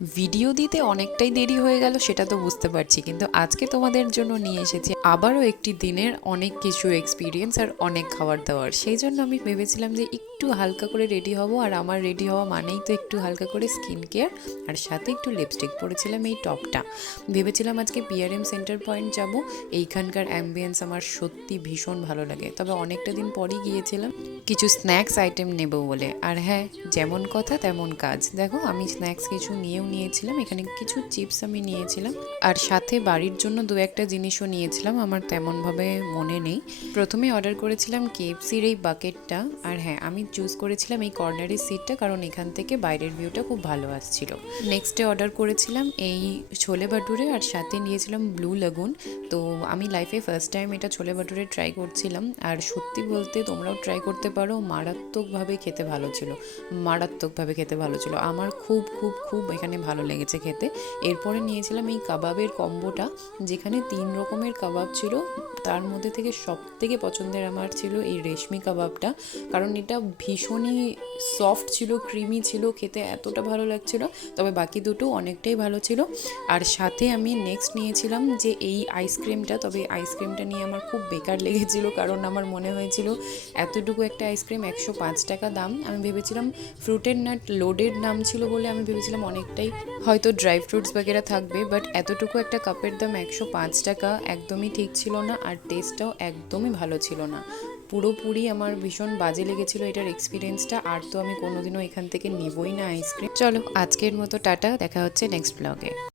Video দিতে অনেকটাই দেরি হয়ে গেল সেটা তো বুঝতে পারছি, কিন্তু আজকে তোমাদের জন্য নিয়ে এসেছি আবারও একটি দিনের অনেক কিছু এক্সপিরিয়েন্স আর অনেক খাবার দাবার। সেই জন্য আমি ভেবেছিলাম যে একটু হালকা করে রেডি হব, আর আমার রেডি হওয়া মানেই তো একটু হালকা করে স্কিন কেয়ার আর সাথে একটু লিপস্টিক পরেছিলাম এই টপটা। ভেবেছিলাম আজকে পিআরএম সেন্টার পয়েন্ট যাব, এইখানকার অ্যাম্বিয়েন্স আমার সত্যি ভীষণ ভালো লাগে, তবে অনেকটা দিন পরই গিয়েছিলাম কিছু স্ন্যাক্স আইটেম নেব বলে। আর হ্যাঁ, যেমন কথা তেমন কাজ, দেখো আমি স্ন্যাক্স কিছু নিয়েছিলাম, এখানে কিছু চিপস আমি নিয়েছিলাম আর সাথে বাড়ির জন্য দু একটা জিনিসও নিয়েছিলাম, আমার তেমনভাবে মনে নেই। প্রথমে অর্ডার করেছিলাম কেএফসির এই বাকেটটা, আর হ্যাঁ আমি চুজ করেছিলাম এই কর্নারের সিটটা, কারণ এখান থেকে বাইরের ভিউটা খুব ভালো আসছিল। নেক্সটে অর্ডার করেছিলাম এই ছোলে ভাটুরে, আর সাথে নিয়েছিলাম ব্লু লাগুন। তো আমি লাইফে ফার্স্ট টাইম এটা ছোলে ভাটুরে ট্রাই করছিলাম, আর সত্যি বলতে তোমরাও ট্রাই করতে পারো, মারাত্মকভাবে খেতে ভালো ছিল, মারাত্মকভাবে খেতে ভালো ছিল, আমার খুব খুব খুব এখানে ভালো লেগেছে খেতে। এরপরে নিয়েছিলাম এই কাবাবের কম্বোটা, যেখানে 3 রকমের কাবাব ছিল, তার মধ্যে থেকে সব থেকে পছন্দের আমার ছিল এই রেশমি কাবাবটা, কারণ এটা ভীষণই সফট ছিল, ক্রিমি ছিল, খেতে এতটা ভালো লাগছিল। তবে বাকি দুটো অনেকটাই ভালো ছিল। আর সাথে আমি নেক্সট নিয়েছিলাম যে এই আইসক্রিমটা, তবে আইসক্রিমটা নিয়ে আমার খুব বেকার লেগেছিল, কারণ আমার মনে হয়েছিল এতটুকু একটা আইসক্রিম 105 টাকা দাম। আমি ভেবেছিলাম ফ্রুটের নাট লোডেড নাম ছিল বলে আমি ভেবেছিলাম অনেকটাই হয়তো ড্রাই ফ্রুটস বাগেরা থাকবে, বাট এতটুকু একটা কাপের দাম 105 টাকা একদমই ঠিক ছিল না, আর টেস্টটাও একদমই ভালো ছিল না। পুরোপুরি আমার ভীষণ বাজে লেগেছিল এটার এক্সপিরিয়েন্সটা, আর তো আমি কোনোদিনও এখান থেকে নেবই না আইসক্রিম। চলো আজকের মতো টাটা, দেখা হচ্ছে নেক্সট ব্লগে।